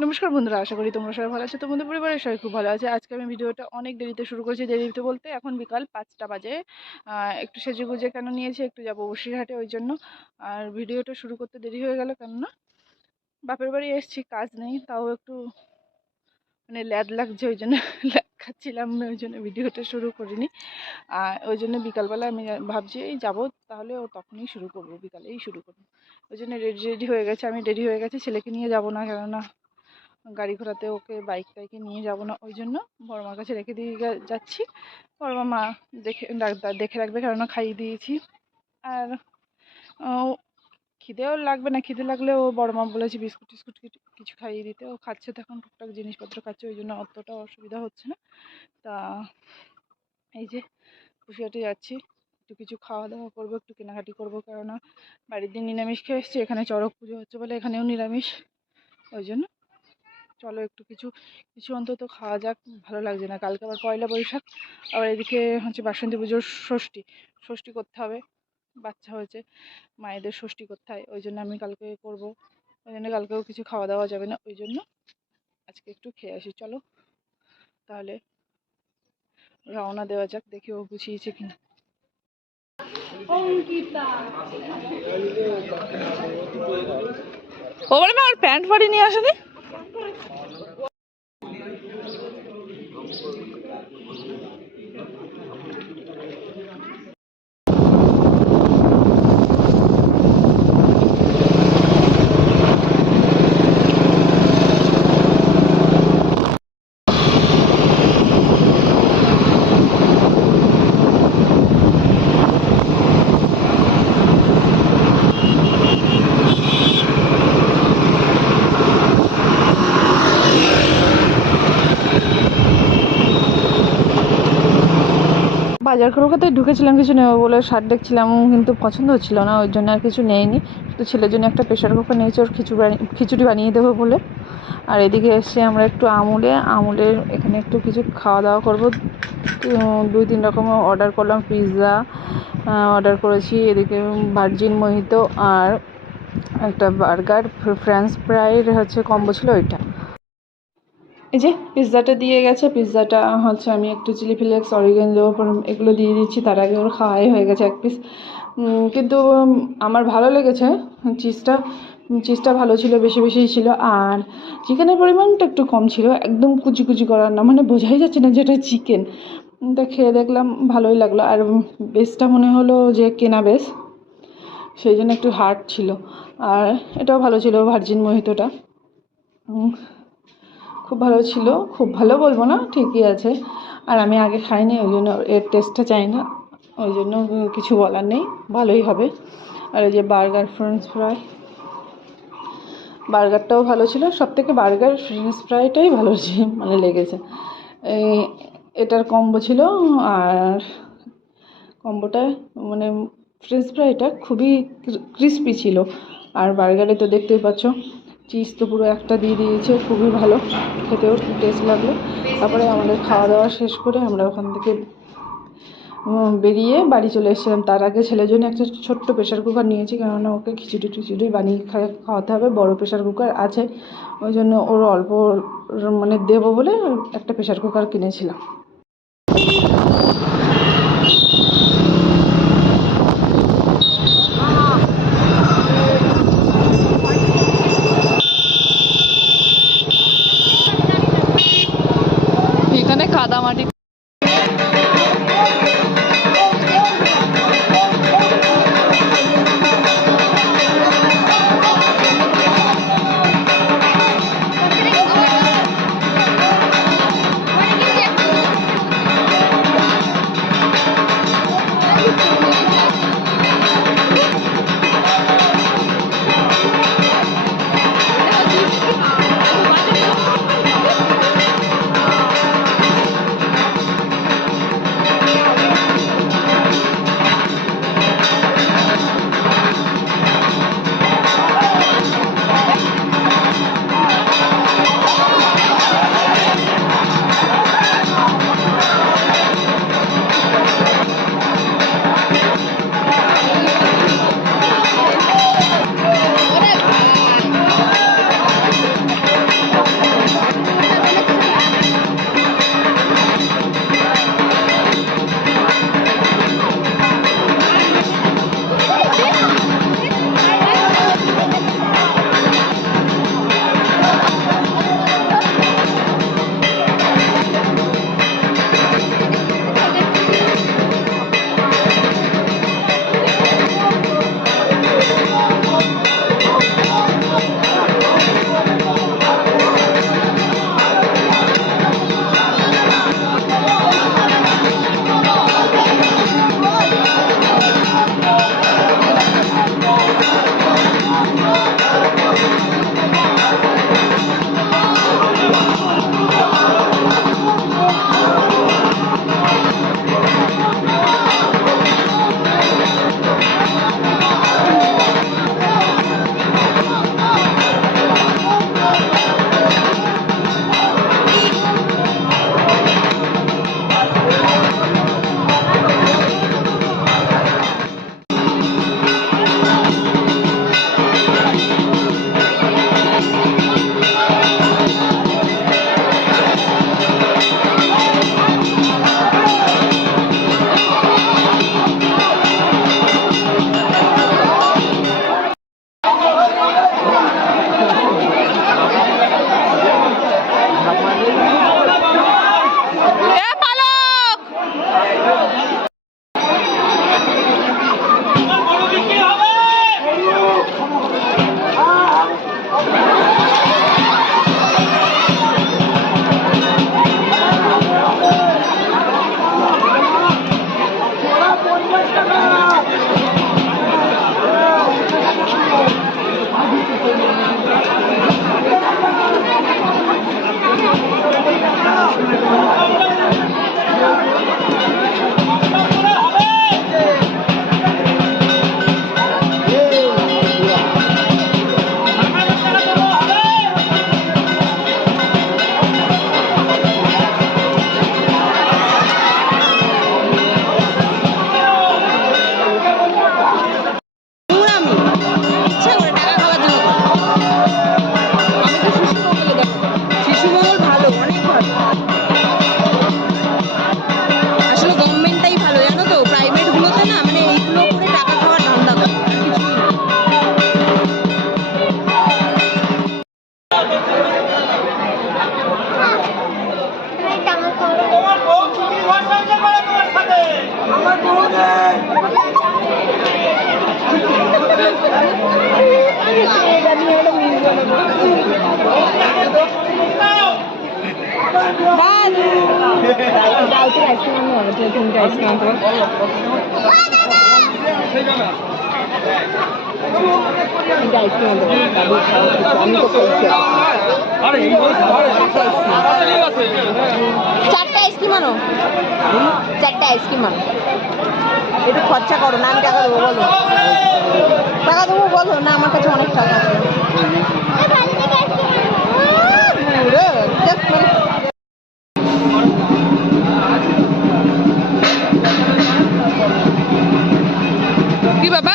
নমস্কার বন্ধুরা, আশা করি তোমরা সবাই ভালো আছো। তোমাদের পরিবারের সবাই খুব ভালো আছে। আজকে আমি ভিডিওটা অনেক দেরিতে শুরু করেছি। দেরিতে বলতে এখন বিকাল 5টা বাজে। একটু সেজেগুজে কেন নিয়েছি, একটু যাবো বসিরহাটে, ওই জন্য। আর ভিডিওটা শুরু করতে দেরি হয়ে গেল, কেননা বাপের বাড়ি এসেছি, কাজ নেই, তাও একটু মানে ল্যাদ লাগছে, ওই জন্য ল্যাদ খাচ্ছিলাম, ওই জন্য ভিডিওটা শুরু করিনি। আর ওই জন্য বিকালবেলা আমি ভাবছি এই যাবো, তাহলে ও তখনই শুরু করবো, বিকালেই শুরু করবো। ওই জন্য রেডি হয়ে গেছে, আমি রেডি হয়ে গেছি। ছেলেকে নিয়ে যাবো না, কেননা গাড়ি ঘোড়াতে ওকে বাইক টাইকে নিয়ে যাব না, ওই জন্য বড় মার কাছে রেখে দিয়ে যাচ্ছি। বড় মা দেখে রাখবে, কেননা খাইয়ে দিয়েছি। আর খিদেও লাগবে না, খিদে লাগলে ও বড় মা বলেছে বিস্কুট টিস্কুট কিছু খাইয়ে দিতে। ও খাচ্ছে তো, এখন টুকটাক জিনিসপত্র খাচ্ছে, ওই জন্য অতটা অসুবিধা হচ্ছে না। তা এই যে বসিরহাটে যাচ্ছি, একটু কিছু খাওয়া দাওয়া করবো, একটু কেনাকাটি করবো, কেননা বাড়ির দিন নিরামিষ খেয়ে এসেছি, এখানে চড়ক পুজো হচ্ছে বলে এখানেও নিরামিষ। ওই জন্য চলো একটু কিছু কিছু অন্তত খাওয়া যাক, ভালো লাগছে না। কালকে আবার পয়লা বৈশাখ, আবার এদিকে হচ্ছে বাসন্তী পুজোর ষষ্ঠী করতে হবে। বাচ্চা হয়েছে, মায়েদের ষষ্ঠী করতে হয়, ওই জন্য আমি কালকে করব। ওই জন্য কালকেও কিছু খাওয়া দাওয়া যাবে না, ওই জন্য আজকে একটু খেয়ে আসি। চলো তাহলে রওনা দেওয়া যাক, দেখি ও গুছিয়েছে কিনা। ও বলে আমার প্যান্ট ফাড়ি নিয়ে আসেনি। বাজার কলকাতায় ঢুকেছিলাম কিছু নেবো বলে, শার্ট দেখছিলাম, কিন্তু পছন্দ হচ্ছিল না, ওই জন্য আর কিছু নেইনি। শুধু ছেলের জন্য একটা প্রেশার কুকার নিয়েছি, ওর খিচুড়ি বানিয়ে দেবো বলে। আর এদিকে এসে আমরা একটু আমুলের এখানে একটু কিছু খাওয়া দাওয়া করবো। 2-3 রকমের অর্ডার করলাম। পিৎজা অর্ডার করেছি, এদিকে ভার্জিন মোহিতো, আর একটা বার্গার, ফ্রেঞ্চ ফ্রাইয়ের হচ্ছে কম্বো ছিল ওইটা। এই যে পিৎজাটা দিয়ে গেছে। পিৎজাটা হচ্ছে আমি একটু চিলি ফ্লেক্স, অরিগেনো এগুলো দিয়ে দিচ্ছি, তার আগে ওর খাওয়াই হয়ে গেছে 1 পিস। কিন্তু আমার ভালো লেগেছে। চিজটা ভালো ছিল, বেশি ছিল। আর চিকেনের পরিমাণটা একটু কম ছিল, একদম কুচি কুচি করার না, মানে বোঝাই যাচ্ছে না যেটা চিকেন। তা খেয়ে দেখলাম ভালোই লাগলো। আর বেসটা মনে হলো যে কেনা বেস, সেই জন্য একটু হার্ড ছিল। আর এটাও ভালো ছিল, ভার্জিন মোহিতোটা খুব ভালো ছিল। খুব ভালো বলবো না, ঠিকই আছে। আর আমি আগে খাইনি, ওই জন্য এর টেস্টটা চাই না, ওই জন্য কিছু বলার নেই, ভালোই হবে। আর এই যে বার্গার, ফ্রেঞ্চ ফ্রাই, বার্গারটাও ভালো ছিল। সবথেকে বার্গার ফ্রেঞ্চ ফ্রাইটাই ভালো মানে লেগেছে। এটার কম্বো ছিল, আর কম্বোটা মানে ফ্রেঞ্চ ফ্রাইটা খুবই ক্রিস্পি ছিল। আর বার্গারে তো দেখতেই পাচ্ছ, চিজ তো পুরো একটা দিয়ে দিয়েছে, খুবই ভালো, খেতেও টেস্ট লাগলো। তারপরে আমাদের খাওয়া দাওয়া শেষ করে আমরা ওখান থেকে বেরিয়ে বাড়ি চলে এসেছিলাম। তার আগে ছেলের জন্য একটা ছোট্ট প্রেশার কুকার নিয়েছি, কেননা ওকে খিচুড়ি বানিয়ে খাওয়াতে হবে। বড় প্রেশার কুকার আছে, ওই জন্য ওর অল্প মানে দেবো বলে একটা প্রেশার কুকার কিনেছিলাম। এখানে কাদামাটি। চারটে আইসক্রিম আনো, চারটে আইসক্রিম আনো। একটু খরচা করো না, আমি টাকা দেবো বলো, টাকা দেবো বলো না, আমার কাছে অনেক টাকা আছে। কি বাবা?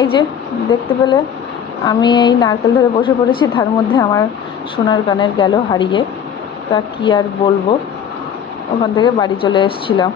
এই যে দেখতে পেলে আমি এই নারকেল ধরে বসে পড়েছি, তার মধ্যে আমার সোনার কানের গেল হারিয়ে। তা কি আর বলবো, ওখান থেকে বাড়ি চলে এসেছিলাম।